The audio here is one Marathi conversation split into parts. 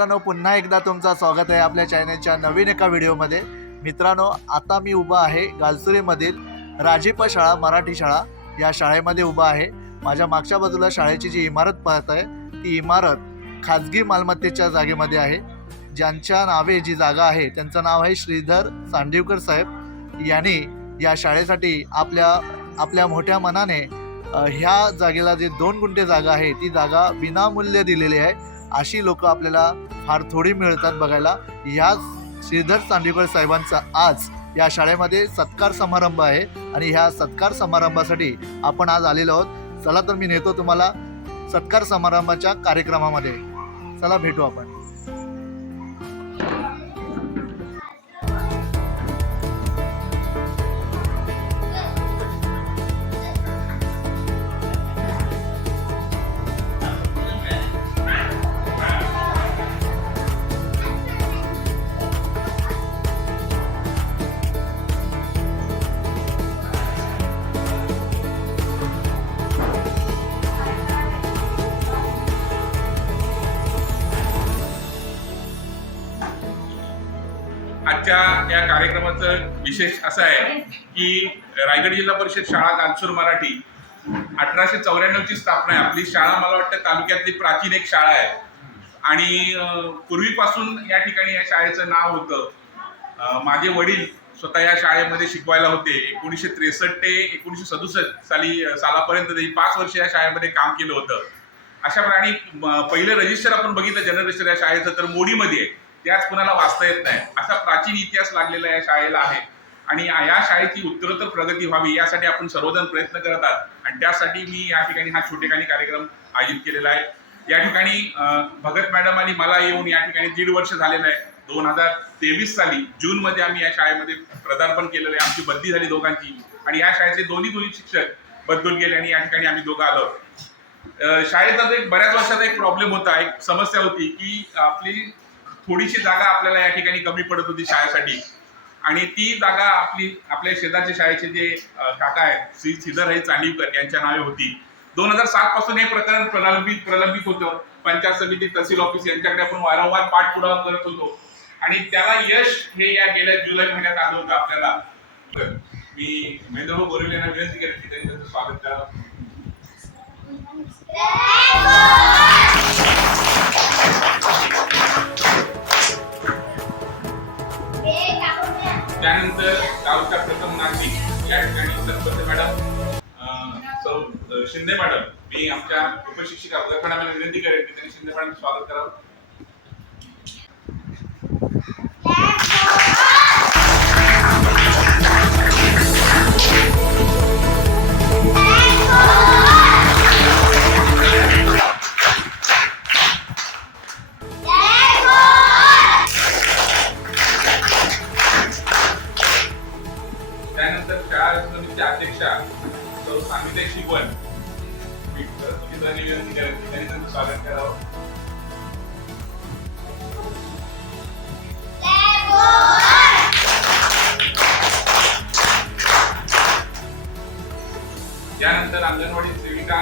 मित्रांनो पुन्हा एकदा तुमचं स्वागत आहे आपल्या चॅनलच्या नवीन एका व्हिडिओमध्ये. मित्रांनो आता मी उभा आहे गालसुरीमधील राजीप शाळा मराठी शाळा या शाळेमध्ये उभा आहे. माझ्या मागच्या बाजूला शाळेची जी इमारत पाहत आहे ती इमारत खाजगी मालमत्तेच्या जागेमध्ये आहे. ज्यांच्या नावे जी जागा आहे त्यांचं नाव आहे श्रीधर सांडिवकर साहेब. यांनी या शाळेसाठी आपल्या आपल्या मोठ्या मनाने ह्या जागेला जे दोन गुंठे जागा आहे ती जागा विनामूल्य दिलेली आहे. अशी लोक आपल्याला फार थोडी मिळतात बघायला. या श्रीधर चांदीकर साहेबांचा आज या शाळेमध्ये सत्कार समारंभ आहे. आणि ह्या सत्कार समारंभासाठी आपण आज आलेलो आहोत. चला तर मी नेतो तुम्हाला सत्कार समारंभाच्या कार्यक्रमामध्ये. चला भेटू आपण. आजच्या या कार्यक्रमाचं विशेष असं आहे की रायगड जिल्हा परिषद शाळा गालसूर मराठी अठराशे चौऱ्याण्णवची स्थापना आहे. आपली शाळा मला वाटतं तालुक्यातली प्राचीन एक शाळा आहे. आणि पूर्वीपासून या ठिकाणी या शाळेचं नाव होतं. माझे वडील स्वतः या शाळेमध्ये शिकवायला होते. एकोणीसशे त्रेसष्ट ते एकोणीसशे सदुसष्ट साली सालापर्यंत त्यांनी पाच वर्ष या शाळेमध्ये काम केलं होतं. अशा प्रकारे पहिलं रजिस्टर आपण बघितलं जनरल रजिस्टर या शाळेचं तर मोडीमध्ये. आहे त्याच कुणाला वाचता येत नाही. असा प्राचीन इतिहास लागलेला या शाळेला आहे. आणि या शाळेची उत्तरोत्तर प्रगती व्हावी यासाठी आपण सर्वजण प्रयत्न करत आहात. आणि त्यासाठी मी या ठिकाणी हा छोटेखानी कार्यक्रम आयोजित केलेला आहे. या ठिकाणी भगत मॅडम आणि मला येऊन या ठिकाणी दीड वर्ष झालेलं आहे दोन हजार तेवीस साली जून मध्ये आम्ही या शाळेमध्ये पदार्पण केलेलं आहे. आमची बदली झाली दोघांची. आणि या शाळेचे दोन्ही दोन्ही शिक्षक बदलून गेले आणि या ठिकाणी आम्ही दोघं आलो शाळेचा एक बऱ्याच वर्षाचा एक प्रॉब्लेम होता. एक समस्या होती की आपली थोडीशी जागा आपल्याला या ठिकाणी कमी पडत होती शाळेसाठी. आणि ती जागा आपली आपल्या शेजारच्या शाळेचे जे काका आहेत श्री श्रीधरही चांदीवकर यांच्या नावे होती. दोन हजार सात पासून हे प्रकरण प्रलंबित प्रलंबित होतं. पंचायत समिती तहसील ऑफिस यांच्याकडे आपण वारंवार पाठपुरावा करत होतो. आणि त्याला यश हे या गेल्या जुलै महिन्यात आलं होतं आपल्याला. तर मी महेंद्रभाऊ बोरवले यांना विनंती करेन की त्यांनी त्याचं स्वागत करावं त्यानंतर गावच्या प्रथम नागरिक या ठिकाणी सरपंच मॅडम सौ शिंदे मॅडम. मी आमच्या उपशिक्षिका भगत विनंती करेन की त्यांनी शिंदे मॅडम स्वागत करावं. त्यानंतर शाळा समितीच्या अध्यक्षा सौ सांगितले शिकवण मी परत तुम्ही त्यांनी विनंती करेन की त्यांनी त्यांचं स्वागत करावं यानंतर अंगणवाडी सेविका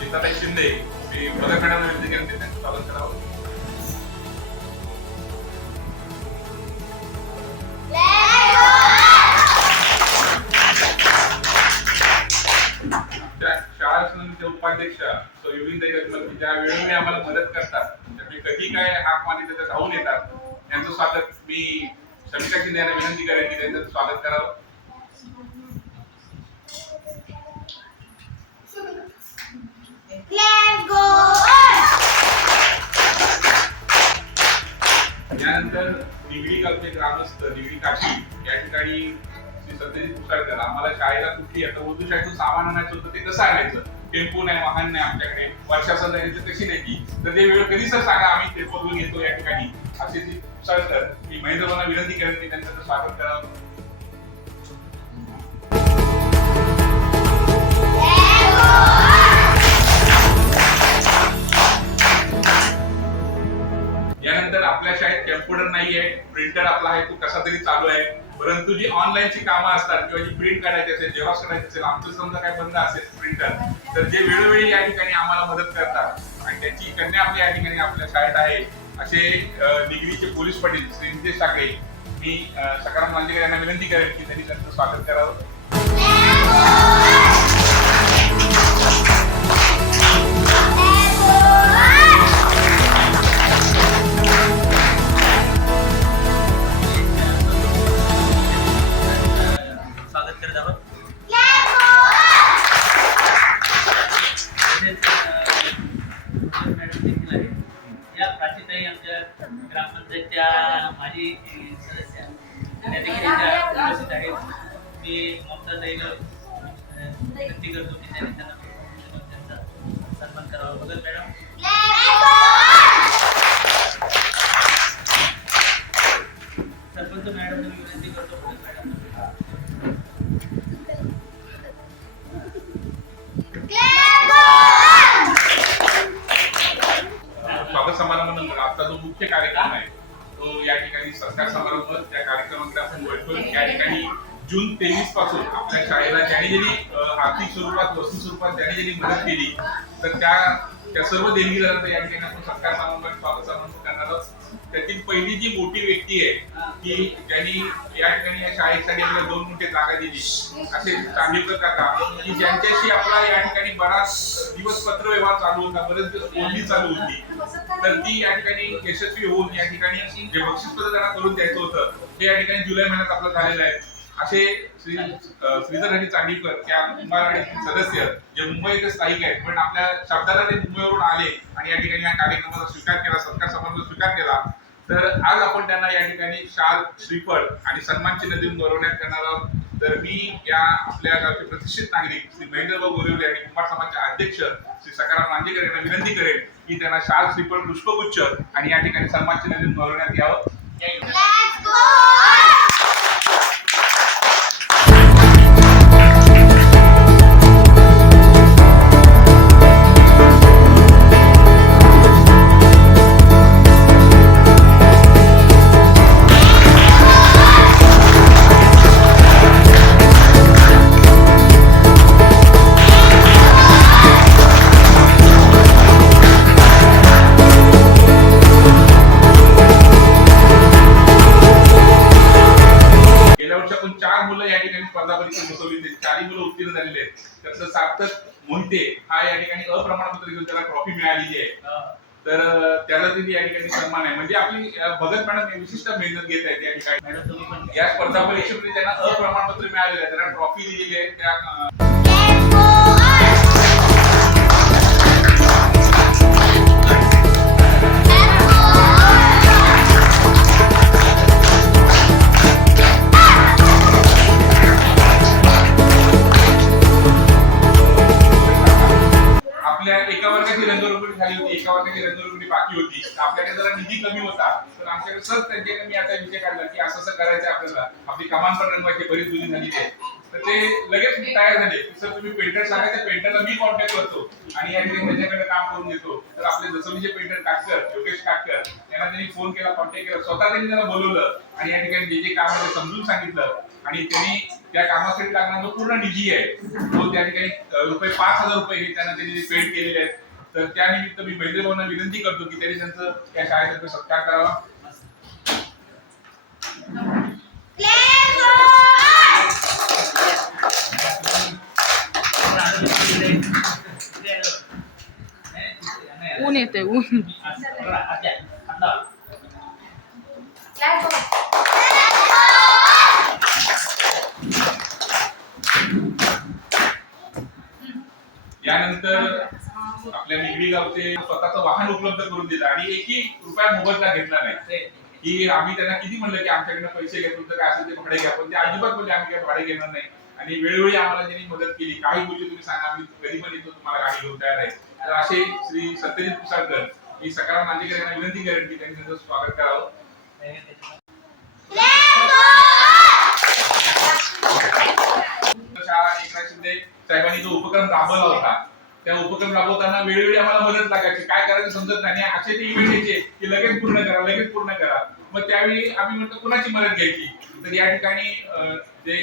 गीताबाई शिंदे मी भगत मॅडम विनंती करते त्यांचं स्वागत करावं. सो युविन की ज्या वेळोवेळी आम्हाला मदत करतात त्यामुळे कधी काय हाक माने त्याच्यात धावून येतात. त्यांचं स्वागत मी समिता शिंदे यांना विनंती करेन की त्यांचं स्वागत करावं. Let's go. on! यानंतर निगडी गावचे ग्रामस्थ निगडी काशी या ठिकाणी श्री सत्यजित कुसाळकर आम्हाला शाळेला कुठली आता उर्दू शाळेतून सामान आणायचं होतं ते कसं आणायचं? टेम्पो नाही वाहन नाही आमच्याकडे. वर्षासन जायचं कशी नाही ती. तर ते वेळ कधी सर सांगा आम्ही टेम्पो घेऊन येतो या ठिकाणी? असे ती कुसाळकर मी महेंद्रबांना विनंती करेन की त्यांचं स्वागत करावं. यानंतर आपल्या शाळेत कॅम्प्युटर नाहीये प्रिंटर आपला आहे तो कसा तरी चालू आहे. परंतु जी ऑनलाईनची कामं असतात किंवा जी प्रिंट करायची असेल जेव्हा करायची असेल आमचं समजा काय बंद असेल प्रिंटर तर जे वेळोवेळी या ठिकाणी आम्हाला मदत करतात. आणि त्याची कन्या आपल्या या ठिकाणी आपल्या शाळेत आहे. असे निगडीचे पोलीस पाटील श्री नितेश ठाकरे मी सकाराम लांजेकर यांना विनंती करेन की त्यांनी त्यांचं स्वागत करावं. माझी सदस्य त्या देखील उपस्थित आहेत. मी ममता ताईला विनंती करतो की त्यांनी त्यांना त्यांचा सन्मान करावा. बघत मॅडम. सरपंच मॅडम मी विनंती करतो. बघत मॅडम. स्वागत समारंभानंतर आजचा जो मुख्य कार्यक्रम आहे तो या ठिकाणी सत्कार समारंभ त्या कार्यक्रमामध्ये आपण वळतोय या ठिकाणी जून तेवीसपासून आपल्या शाळेला ज्यांनी ज्यांनी आर्थिक स्वरूपात वस्तू स्वरूपात ज्यांनी ज्यांनी मदत केली तर त्या त्या सर्व देणगीदारांचा या ठिकाणी आपण सत्कार समारंभ स्वागत समारंभ करणार आहोत त्यातील पहिली जी मोठी व्यक्ती आहे की ज्यांनी या ठिकाणी या शाळेसाठी आपल्याला दोन मोठे जागा दिली. असे चांगले काका की ज्यांच्याशी आपला या ठिकाणी बराच दिवस पत्र व्यवहार चालू होता बरेच दिवस बोलणी चालू होती. तर ती या ठिकाणी यशस्वी होऊन या ठिकाणी जे बक्षीसपत्र त्यांना करून द्यायचं होतं ते या ठिकाणी जुलै महिन्यात आपलं झालेलं आहे. असे श्री श्रीधर आणि चांडीकर त्या मुंबई सदस्य जे मुंबई इथे स्थायिक आहेत पण आपल्या शब्दाला ते मुंबईवरून आले आणि या ठिकाणी या कार्यक्रमाचा स्वीकार केला सत्कार समारंभ स्वीकार केला तर आज आपण त्यांना या ठिकाणी शाल श्रीफळ आणि सन्मान चिन्ह देऊन गौरवण्यात करणार आहोत. तर मी या आपल्या गावचे प्रतिष्ठित नागरिक श्री महेंद्रभाऊ गोरेवले आणि कुमार समाजचे अध्यक्ष श्री सकाराम नांदेकर यांना विनंती करेन की त्यांना शाल श्रीफळ पुष्पगुच्छ आणि या ठिकाणी सन्मान चिन्ह देऊन गौरवण्यात यावं. त्यातलं सार्थक मोहिते हा या ठिकाणी अप्रमाणपत्र घेऊन त्याला ट्रॉफी मिळालेली आहे. तर त्याला देखील या ठिकाणी सन्मान आहे. म्हणजे आपली भगत मॅडम विशिष्ट मेहनत घेत आहेत या ठिकाणी. या स्पर्धा परीक्षेमध्ये त्यांना अप्रमाणपत्र मिळालेलं आहे. त्यांना ट्रॉफी दिलेली आहे. त्या आपल्या एका वर्गाची रंगरुगडी झाली होती एका वर्गाची रंगरुगडी बाकी होती. आपल्याकडे जरा निधी कमी होता. तर आमच्याकडे सर त्यांच्याकडे मी आता विषय काढला की असं असं करायचं आपल्याला. आपली कमान पण रंगवायची बरीच जुनी झाली आहे तर ते लगेच तयार झाले. सर तुम्ही पेंटर सांगा त्या पेंटरला मी कॉन्टॅक्ट करतो. आणि या ठिकाणी त्यांच्याकडे काम करून देतो तर आपले जसं म्हणजे पेंटर काटकर योगेश काटकर त्यांना त्यांनी फोन केला कॉन्टॅक्ट केला. स्वतः त्यांनी त्यांना बोलवलं. आणि या ठिकाणी जे जे काम आहे ते समजून सांगितलं. आणि त्यांनी त्या कामासाठी लागणारा जो पूर्ण निधी आहे. तो त्या ठिकाणी रुपये पाच हजार रुपये हे त्यांना त्यांनी पेड केलेले आहेत. तर त्यानिमित्त मी महेंद्र भाऊंना विनंती करतो की त्यांनी त्यांचं या शाळेतर्फे सत्कार करावा. ऊन येते ऊन यानंतर आपल्या निगडी गावचे स्वतःचं वाहन उपलब्ध करून दिलं. आणि एकही रुपया मोबदला घेतला नाही. की आम्ही त्यांना किती म्हणलं की आमच्याकडनं पैसे घ्या तुमचं काय असेल ते भाडे घ्या. पण ते अजिबात बोलले आम्ही काय भाडे घेणार नाही. आणि वेळोवेळी आम्हाला त्यांनी मदत केली काही गोष्टी तुम्ही सांगा आम्ही कधी पण येतो तुम्हाला गाडी घेऊन तयार आहे. तर असे श्री सत्यजित कुसाळकर मी सकाराम नांदेकर यांना विनंती करेन की त्यांनी त्यांचं स्वागत करावं. शाळा एकनाथ शिंदे साहेबांनी जो उपक्रम राबवला होता त्या उपक्रम राबवताना वेळोवेळी आम्हाला मदत लागायची. काय करायचं समजत नाही. असे ते इव्हेंट यायचे की लगेच पूर्ण करा लगेच पूर्ण करा. मग त्यावेळी आम्ही म्हणतो कुणाची मदत घ्यायची? तर या ठिकाणी जे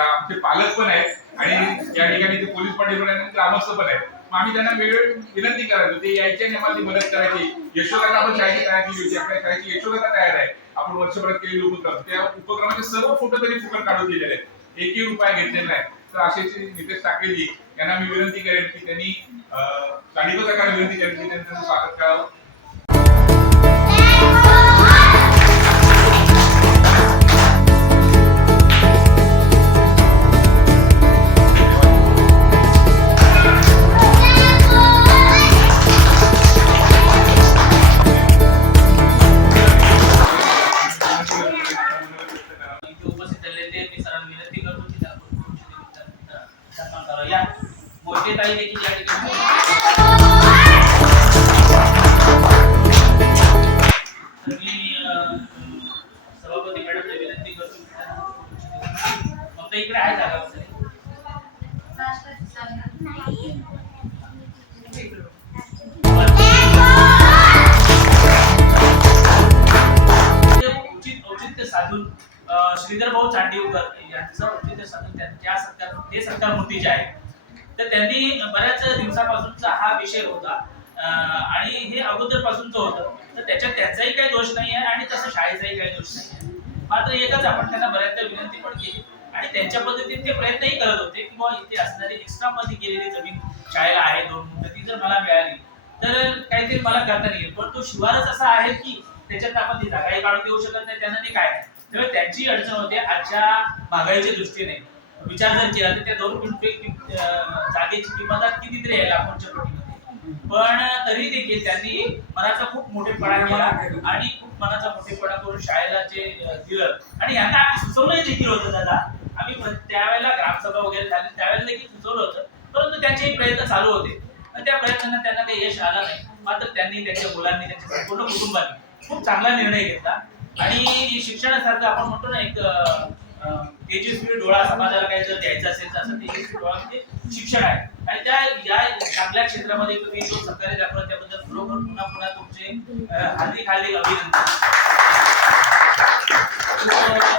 आमचे पालक पण आहेत आणि या ठिकाणी ते पोलीस पाटील पण आहेत ग्रामस्थ पण आहेत. मग आम्ही त्यांना वेळोवेळी विनंती करायचो ते यायचे आणि आम्हाला मदत करायची. यशोगाथा आपण शाळेची तयार केली होती. आपल्या शाळेची यशोगाथा तयार आहे. आपण वर्षभरात केलेले उपक्रम. त्या उपक्रमाचे सर्व फोटो तरी फुकट काढून दिलेले आहेत. एकही रुपया घेतलेला नाही. तर अशीची नितेश टाकलेली यांना मी विनंती करेन की त्यांनी अं, दांडीपत्र विनंती करेन की त्यांचं स्वागत करावं. फक्त इकडे आहे जागा औचित्य साधून श्रीधर भाऊ चांडीवकर यांचं औचित्य साधून त्यांच्या ते आहे. तर त्यांनी बऱ्याच दिवसापासूनचा हा विषय होता. आणि हे अगोदर पासूनच होतं. तर त्याच्यात त्यांचाही काही दोष नाही आहे आणि तसं शाळेचाही काही दोष नाही आहे मात्र एकच आपण त्यांना बऱ्याचदा विनंती पण केली. आणि त्यांच्या पद्धतीने ते प्रयत्नही करत होते. की बाबा इथे असणारी एक्स्ट्रा मध्ये गेलेली जमीन शाळेला आहे दोन गुंठ ती जर मला मिळाली तर काहीतरी मला करता येईल. पण तो शिवारच असा आहे की त्याच्यात आपण ती जागाही काढून देऊ शकत नाही त्यांना नाही काय. त्यामुळे त्यांची अडचण होते आजच्या महागाईच्या दृष्टीने. विचार जर केला तर त्या दोन अं, जागेची किंमत कितीतरी आहे लाखोंच्या कोटीमध्ये. पण तरी देखील त्यांनी मनाचा खूप मोठेपणा केला आणि खूप मनाचा मोठेपणा करून शाळेला जे दिलं. आणि यांना आम्ही सुचवलं देखील होतं दादा. आम्ही त्यावेळेला ग्रामसभा वगैरे झाली. त्यावेळेला देखील सुचवलं होतं. परंतु त्यांचेही प्रयत्न चालू होते. आणि त्या प्रयत्नांना त्यांना काही यश आलं नाही. मात्र त्यांनी त्यांच्या मुलांनी त्यांच्या संपूर्ण कुटुंबाने खूप चांगला निर्णय घेतला. आणि शिक्षणासारखं आपण म्हणतो ना एक तेजस्वी डोळा समाजाला काही जर द्यायचा असेल तर असं तेजस्वी डोळा म्हणजे शिक्षण आहे. आणि त्या या चांगल्या क्षेत्रामध्ये तुम्ही जो सहकार्य दाखवला त्याबद्दल खरोखर पुन्हा पुन्हा तुमचे हार्दिक हार्दिक अभिनंदन.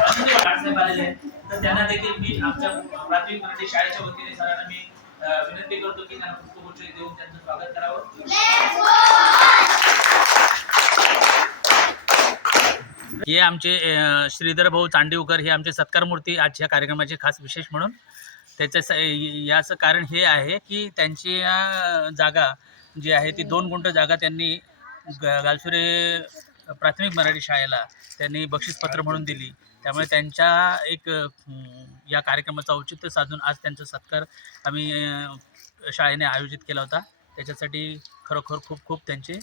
अजूनही आलेले आहेत तर त्यांना देखील मी आमच्या प्राथमिक मराठी शाळेच्या वतीने सरांना मी विनंती करतो की त्यांना पुष्पगुच्छ देऊन त्यांचं स्वागत करावं. हे आमचे श्रीधर भाऊ चांडीवकर हे आमचे सत्कार मूर्ती आजच्या कार्यक्रमाचे खास विशेष म्हणून. त्याचं याचं कारण हे आहे की त्यांची जागा जी आहे ती दोन गुंठ जागा त्यांनी गालसुरे प्राथमिक मराठी शाळेला त्यांनी बक्षीसपत्र म्हणून दिली. त्यामुळे त्यांच्या एक या कार्यक्रमाचं औचित्य साधून आज त्यांचा सत्कार आम्ही शाळेने आयोजित केला होता. त्याच्यासाठी खरोखर खूप खूप त्यांचे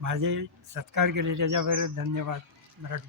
माझे सत्कार केले त्याच्यावर धन्यवाद मराठी